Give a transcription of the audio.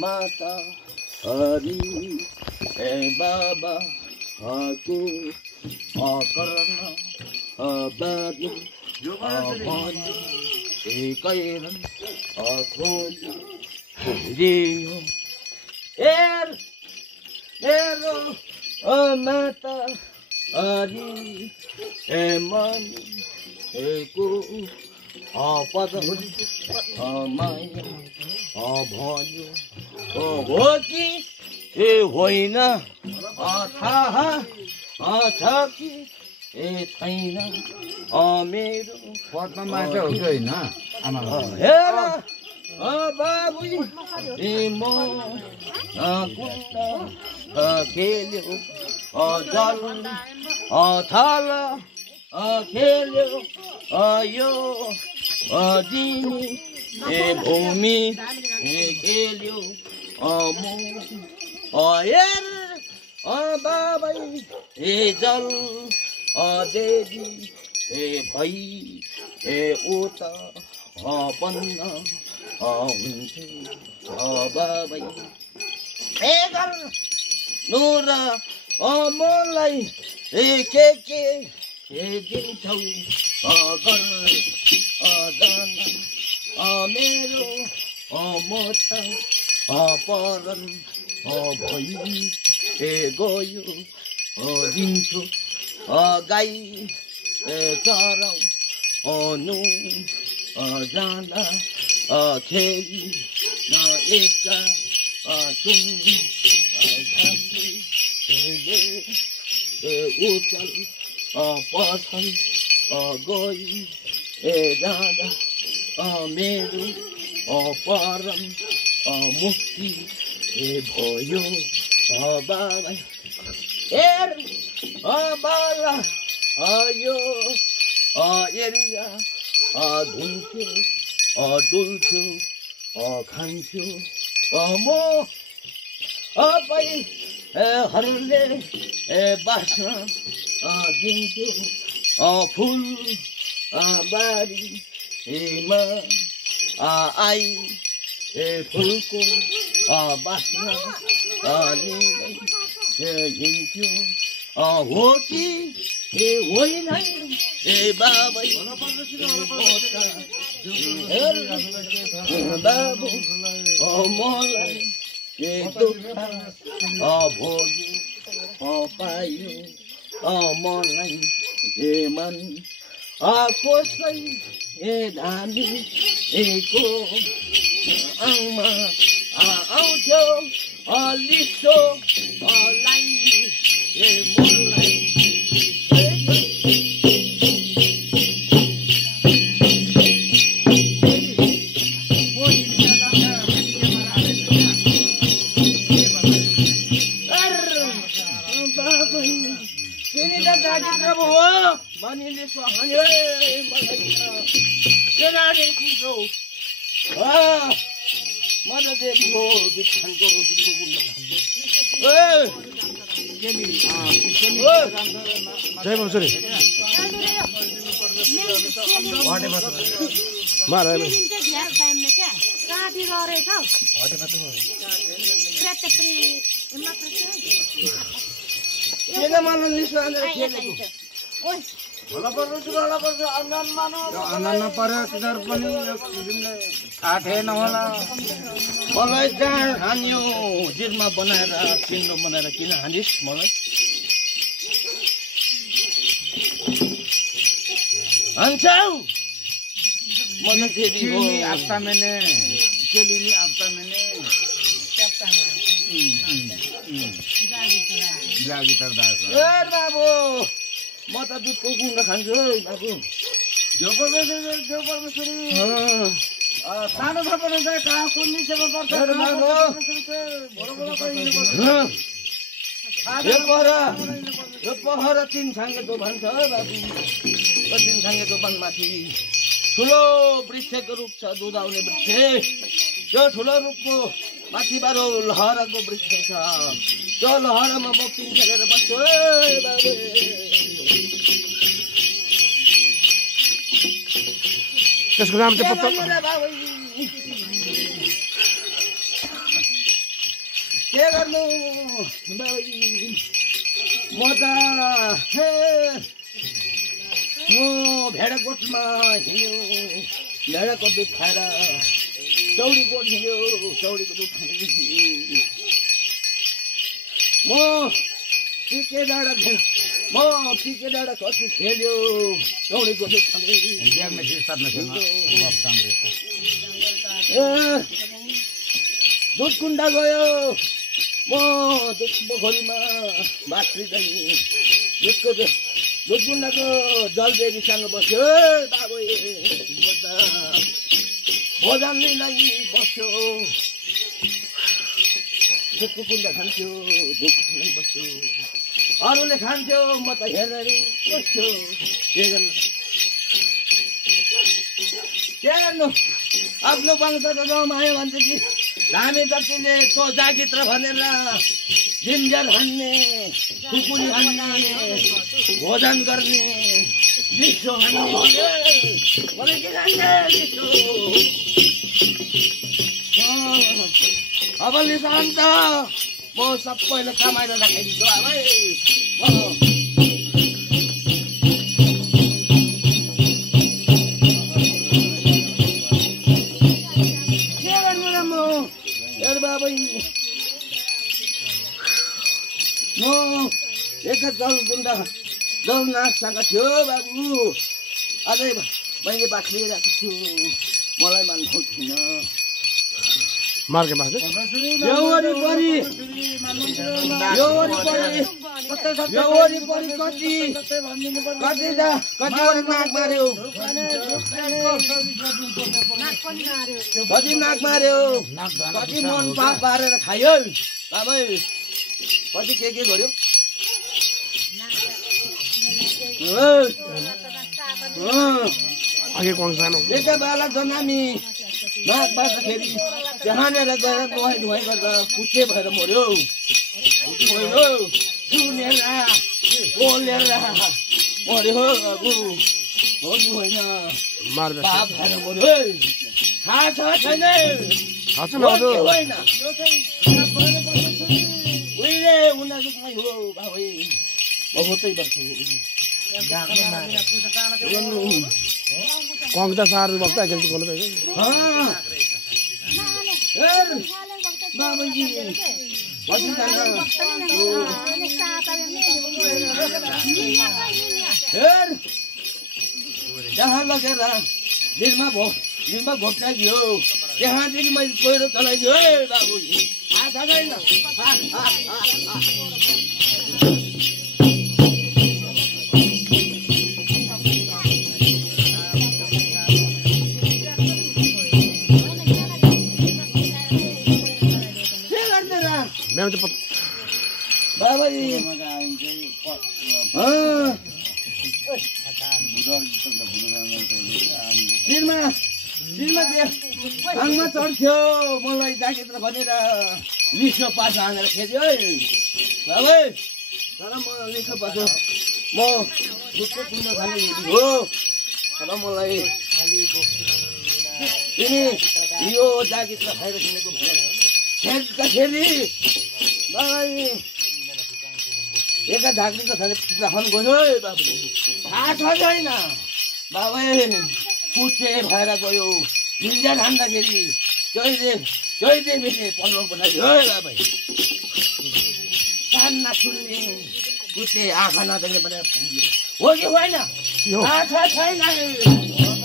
माता हरि ए बाबा aku karena bagi abadi kairan aku dia ero mata hari eman aku pada maya abadi hoji होइन थाहा कि छैन मेरो पत्तामा चाहिँ हो कि होइन हेर बाबु म कुण्ड खेल्यो जल थल खेल्यो यो दिनी भूमि खेल्यो हेर बाबै जल देवी भई उता बन्न हुन्थ्यो बाबै घर नुर मलाई के दिन्छौ मेरो मोछ परन भई गयो दिन्छु गाई चराउनु जाँदा खेली एका उचल पथल गई जाँदा मेरो परम मुक्ति भयो बाबा हेर बाला यो एरिया धुन्थ्यो डुल्थ्यो खान्थ्यो म हरूले बाँच्न दिन्थ्यो फुल बारीमा आई फुलको बाँच्न हिँड्थ्यो हो कि होइन बाबै बाबु मलाई दुःख भोग्यो पायो मलाई मन कसै धामी एको आमा आउँथ्यो लिसो लाई मलाई मानिले सुहान्यो मलाई केनाले दिन्छौ मजा देखो दिखानको जय मन्सुरी मलाई जहाँ हान्यो जिरमा बनाएर चिन्डो बनाएर किन हानिस् मलाई हान्छौ म त फेरि हो आफ्ता मैंने चलिनी आफ्ता मैंने जागी तर दास ए बाबु म त दुधको गुन्द्रा खान्छु है बाबु सानो छ पनि चाहिँ कहाँ कुन्नी सेवा गर्छ यो पहरा 3 छाङ्गे दोकान छ है बाबु 3 छाङ्गे दोकान माथि ठुलो वृक्षको रुख छ दुध आउने वृक्ष त्यो ठुलो रुखको माथि बारो लहराको वृक्ष छ त्यो लहरामा म पिङ खेलेर बस्छु त्यसको नाम चाहिँ पत्ता के गर्नु म त म भेडाकोटमा हिँड्यो भेडाको दुध खाएर चौडीकोट हिँड्यो चौडीको दुध खाएर म पिके डाँडा कति खेल्यो चौडीको दुध खाने दुध कुण्डा गयो म दुध पोखरीमा बाँच्दै दुध कुण्डाको जलदेवीसँग बस्यो बाबु भोजन लागि बस्यो दुधको कुण्डा खान्थ्यो दुध खानै बस्यो अरूले खान्थ्यो म त हेरेर बस्यो के गर्नु आफ्नो वंश त जमायो भनेदेखि हामी जतिले तो जागित्र भनेर जिन्जर हान्ने खुकुरी हान्ने भोजन गर्ने लिसो हान्ने अब निशान्त म सबैले कमाएर राखाइदिन्छु आमै एका जलगुण्डा जल नाकसँग थियो बाबु अझै मैले बाँचिरहेको छु मलाई मन थिएन मार्के बाख्रे यो वरिपरि कतिवटा नाक मार्यो कति नाक मार्यो कति मन पाप पारेर खायो बाबै कति के गर्यो एका बेला जनामी नाक बाँच्दाखेरि त्यहाँनिर गएर नुहाई धुवाई गर्दा कुचे भएर मर्यो सुनेर बोलेर मर्यो बाबु हो कि होइन पाप भएर मर्यो थाहा छ छैन होइन उहिले उनीहरू खै हो बाबै बहुतै वर्ष कङ्ता सार बक्ता एकचोटि बोल्नु जहाँ लगेर दिनमा घोप्टाइदियो त्यहाँदेखि मैले पहिरो चलाइदियो है बाबु थाहा छैन बाबा आङमा चढ्थ्यो मलाई जागित्र भनेर लिसो पास हानेर खेद्यो है बाबै तर म लिसो पास म दुधको कुण्डा खाने हो तर मलाई तिमी यो जागित्र खाएर किनेको भनेर खेद्दाखेरि बाबै एका झाँक्रीको खाने टुक्रा खानु गयो है बाबु थाहा छ छैन बाबै कुचे भएर गयो इन्जन हान्दाखेरि जयदेवीले पल्लो बनाइदियो है बाबै कान नसुन्ने कुचे आँखा नदेख्ने भनेर हो कि होइन थाहा छ छैन